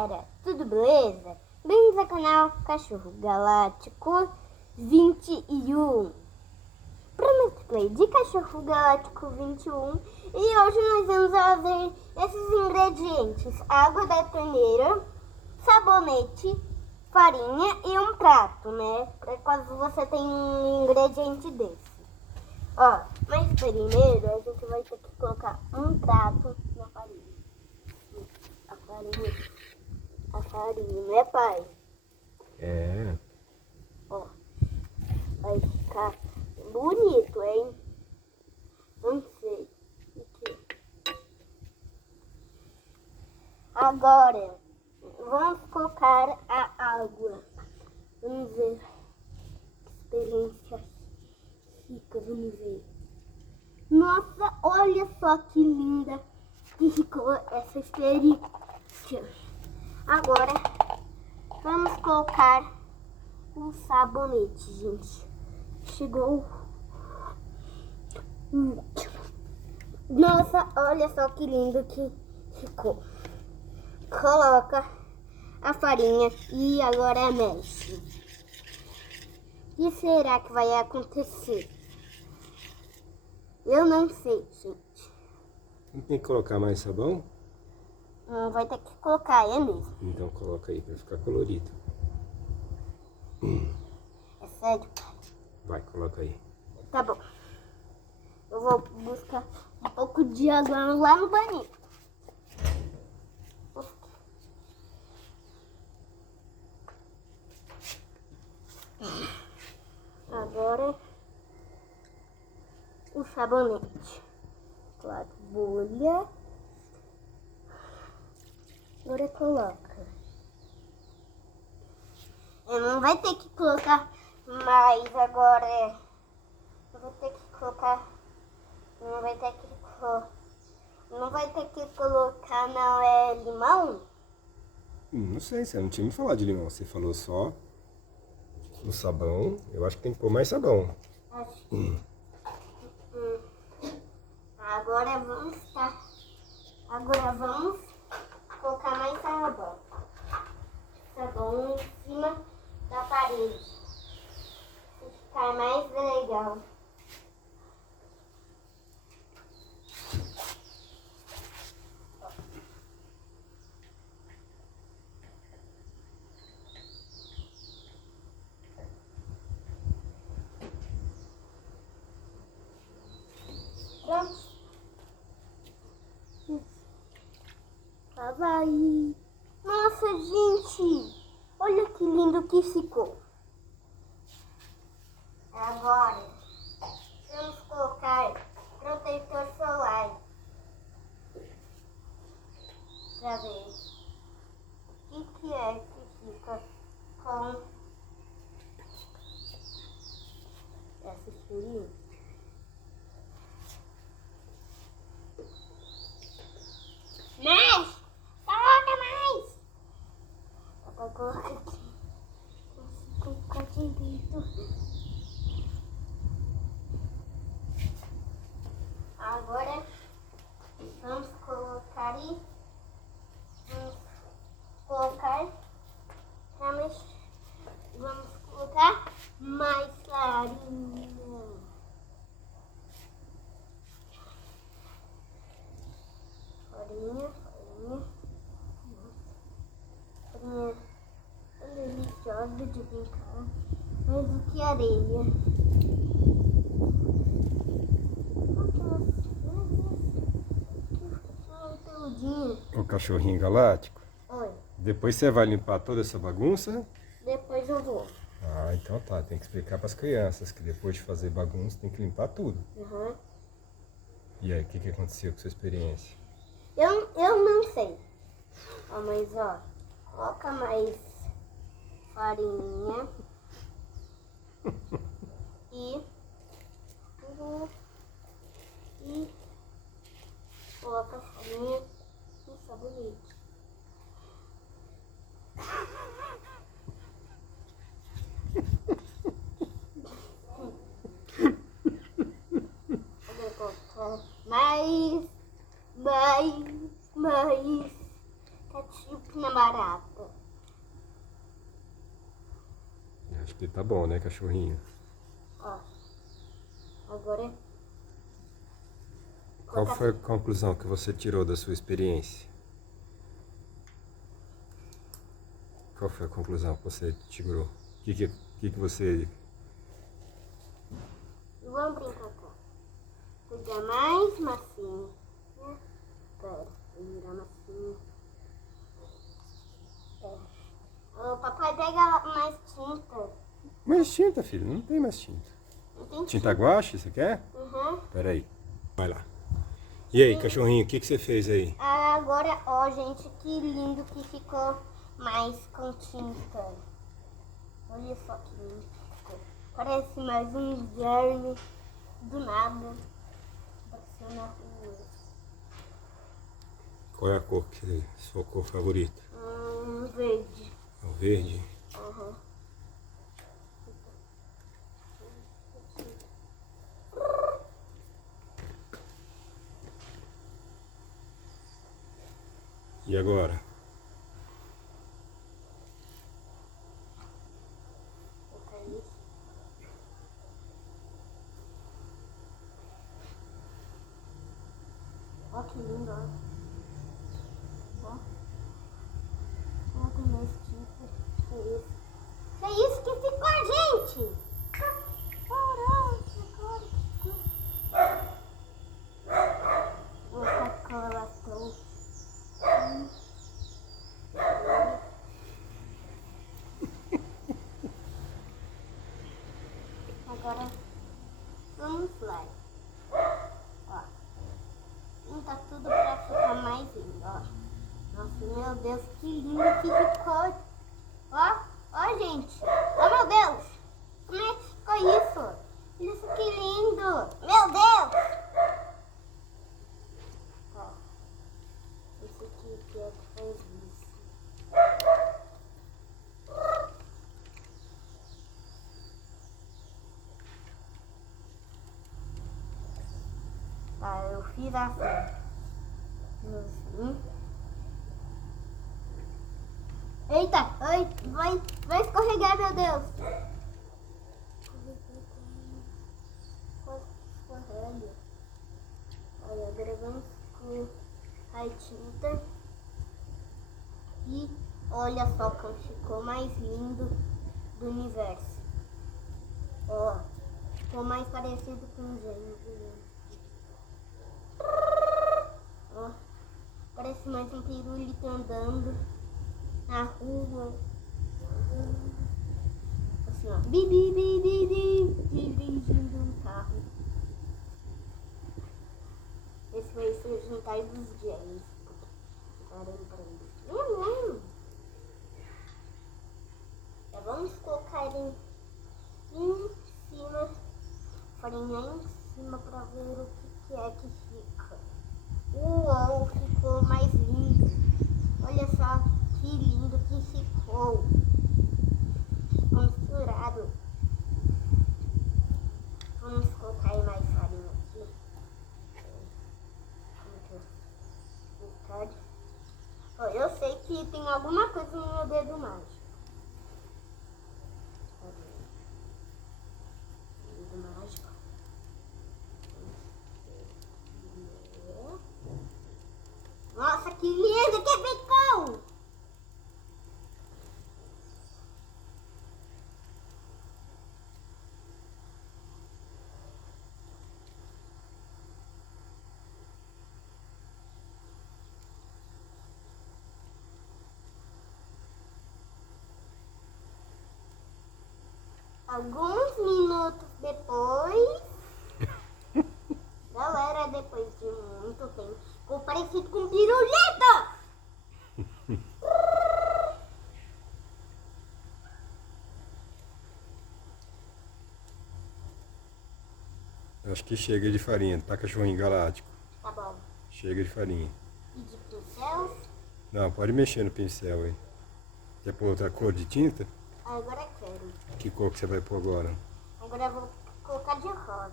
galera, tudo beleza? Bem-vindos ao canal Cachorro Galáctico 21 para play de Cachorro Galáctico 21. E hoje nós vamos fazer esses ingredientes: água da torneira, sabonete, farinha e um prato, né? Para caso você tenha um ingrediente desse. Ó, mas primeiro a gente vai ter que colocar um prato na farinha. A farinha, né, pai? É. Ó, vai ficar bonito, hein? Não sei. Aqui. Agora, vamos colocar a água. Vamos ver que experiência fica, vamos ver. Nossa, olha só que linda que ficou essa experiência. Agora, vamos colocar o sabonete, gente. Chegou. Nossa, olha só que lindo que ficou. Coloca a farinha e agora mexe. O que será que vai acontecer? Eu não sei, gente. Não tem que colocar mais sabão? Vai ter que colocar, é mesmo. Então coloca aí pra ficar colorido. É sério? Vai, coloca aí. Tá bom. Eu vou buscar um pouco de água lá no banheiro. Agora o sabonete. Claro, bolha. Agora coloca. Não vai ter que colocar mais agora. Eu vou ter que colocar. Não vai ter que colocar, não, é limão? Não sei, você não tinha me falado de limão. Você falou só o sabão. Eu acho que tem que pôr mais sabão. Acho que. Agora vamos colocar mais sabão. Sabão em cima da parede. Pra ficar mais legal. Pronto. Lá vai. Nossa, gente. Olha que lindo que ficou. Agora, vamos colocar protetor solar. Pra ver o que é que fica com essa experiência. Mais! Coloca mais! Papai, coloca aqui. Coloca direito. Agora, vamos colocar aí. Vamos colocar mais farinha. Farinha. Farinha é deliciosa de brincar, mais do que areia. O cachorrinho galáctico. Oi, Depois você vai limpar toda essa bagunça? depois eu vou. Ah, então tá. Tem que explicar pras crianças que depois de fazer bagunça tem que limpar tudo. Uhum. E aí, o que aconteceu com sua experiência? Eu não sei. Ó, mas ó, coloca mais farinha e coloca farinha no sabonete. Agora colocar mais ketchup. na barata. Acho que tá bom, né, cachorrinho? Ó. Agora. Qual foi a conclusão que você tirou da sua experiência? Qual foi a conclusão que você tirou? O que você... Vamos brincar cá. Pegar mais massinha. Né? Pera, vou virar massinha. Pera. Ô, papai, pega mais tinta. Mais tinta, filho. Não tem mais tinta. Não tem Tinta guache, você quer? Uhum. Pera aí. Vai lá. E aí, cachorrinho, o que você fez aí? Agora, ó, gente, que lindo que ficou mais com tinta. Olha só que lindo que ficou. Parece mais um verme do nada. Apareceu na rua. Qual é a cor sua cor favorita? Verde. É o verde? Uhum. E agora? Ó que lindo, ó. Ó. Ó, tem mais tinta. Que isso? Que isso que ficou, gente? Caraca, agora que ficou. Vou sacar latão. Agora vamos lá. Ó. Tá tudo pra ficar mais lindo, ó. Nossa, meu Deus, que lindo que ficou. Ó, ó, gente. Ó, meu Deus. Como é que ficou isso? Isso que lindo. Meu Deus. Ó. Esse aqui que é que faz isso. Tá, eu fiz assim. Eita, ai, vai escorregar, meu Deus. Escorrega. Olha, agora vamos com a tinta. E olha só como ficou mais lindo do universo. Ó, ficou mais parecido com um gênio. Ó, parece mais um pirulito andando na rua. Assim, ó. Bi, bi, bi, bi, bi, dirigindo um carro. Esse vai ser o jantar dos gêmeos. Já vamos colocar em cima, farinha em cima para ver o que é que fica. Uou, ficou mais lindo. Olha só que lindo que ficou. Ficou misturado. Vamos colocar aí mais farinha aqui. Oh, eu sei que tem alguma coisa no meu dedo mágico. Dedo mágico. Nossa, que lindo que ficou! Alguns minutos depois, galera, depois de muito tempo, ficou parecido com pirulito! Acho que chega de farinha, tá, cachorrinho galáctico? Tá bom. Chega de farinha. E de pincéis? Não, pode mexer no pincel aí. Quer pôr outra cor de tinta? Agora quero. Que cor que você vai pôr agora? Agora eu vou colocar de rosa.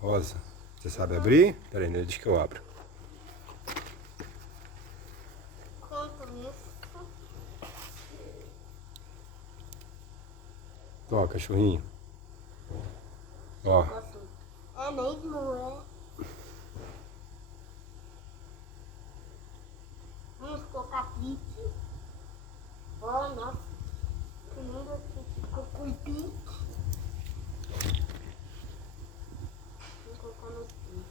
Rosa. Você sabe abrir? Pera aí, deixa que eu abro. Enquanto isso, Ó, cachorrinho. Ó. Assim. É mesmo, é? Vamos colocar pique. Ó, nossa. Que lindo que ficou com pique. Vamos colocar no pique.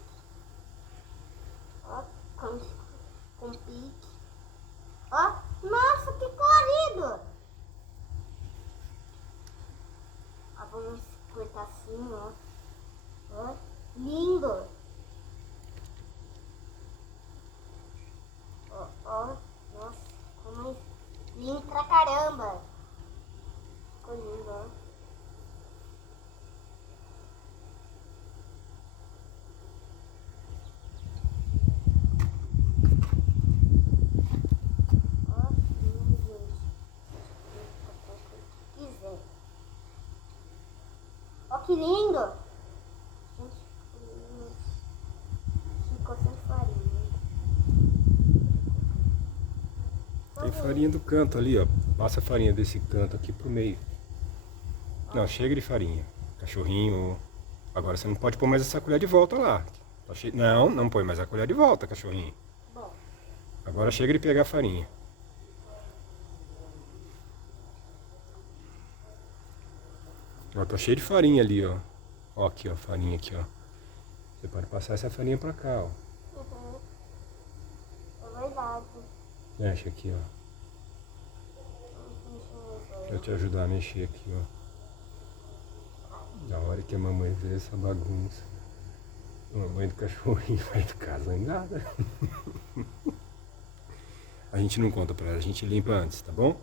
Ó, com pique. Ó, nossa, que colorido! Ó, vamos cortar assim, ó. Ó, lindo! Ó, nossa, como lindo pra caramba! Ficou lindo, ó. Ó, lindo, gente. Quiser. Ó, que lindo! Gente, ficou sem farinha. Tem farinha do canto ali, ó. Passa a farinha desse canto aqui pro meio. Não, chega de farinha. Cachorrinho. Agora você não pode pôr mais essa colher de volta lá. Tá cheio... Não, não põe mais a colher de volta, cachorrinho. Bom, Agora chega de pegar a farinha. Ó, tá cheio de farinha ali, ó. Ó aqui, ó, farinha aqui, ó. Você pode passar essa farinha pra cá, ó. é verdade. Mexe aqui, ó. Deixa eu te ajudar a mexer aqui, ó. Na hora que a mamãe vê essa bagunça, a mamãe do cachorrinho vai ficar zangada. A gente não conta pra ela, a gente limpa antes, tá bom?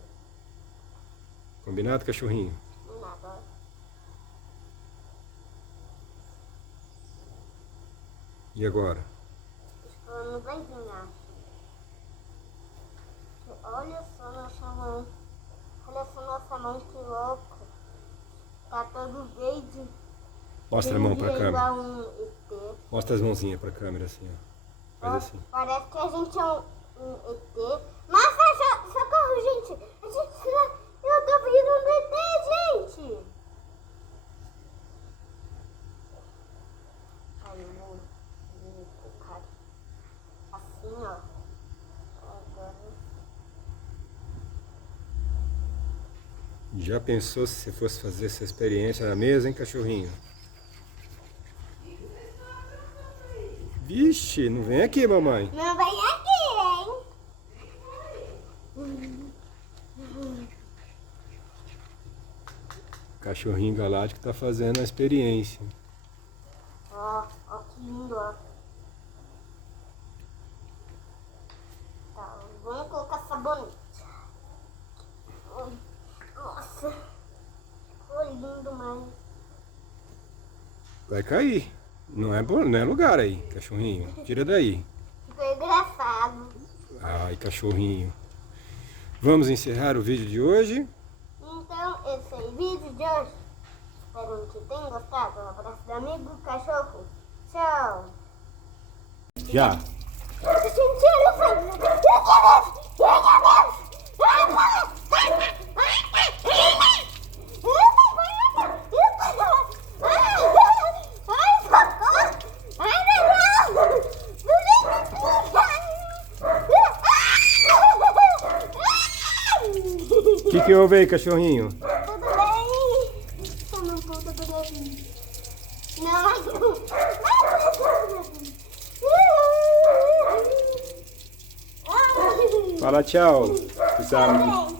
Combinado, cachorrinho? Nada. E agora? Acho que ela não vai vir, acho. Olha só nossa mão. Olha só nossa mão, que louco. Tá todo verde. Mostra a mão pra Verde câmera. igual um ET. Mostra as mãozinhas pra câmera assim, ó. Faz Ó, assim. parece que a gente é um ET. Nossa, socorro, gente. Eu tô virando ET, gente. Aí, eu vou colocar assim, ó. Agora. Já pensou se você fosse fazer essa experiência na mesa, hein, cachorrinho? Vixe, não vem aqui, mamãe. Não vem aqui, hein? Cachorrinho galáctico tá fazendo a experiência. Ó, ó que lindo, ó. Tá, vamos colocar sabonete. Ai, nossa, ficou lindo, mas... Vai cair. Não é, não é lugar aí, cachorrinho. Tira daí. Ficou engraçado. Ai, cachorrinho. Vamos encerrar o vídeo de hoje. Então, esse é o vídeo de hoje. Espero que tenham gostado. Um abraço do amigo cachorro. Tchau. Já. Gente, olha O que houve aí, cachorrinho? tudo bem? Só não conta do Davi. Não, mas não. Fala tchau. Você sabe. Bem.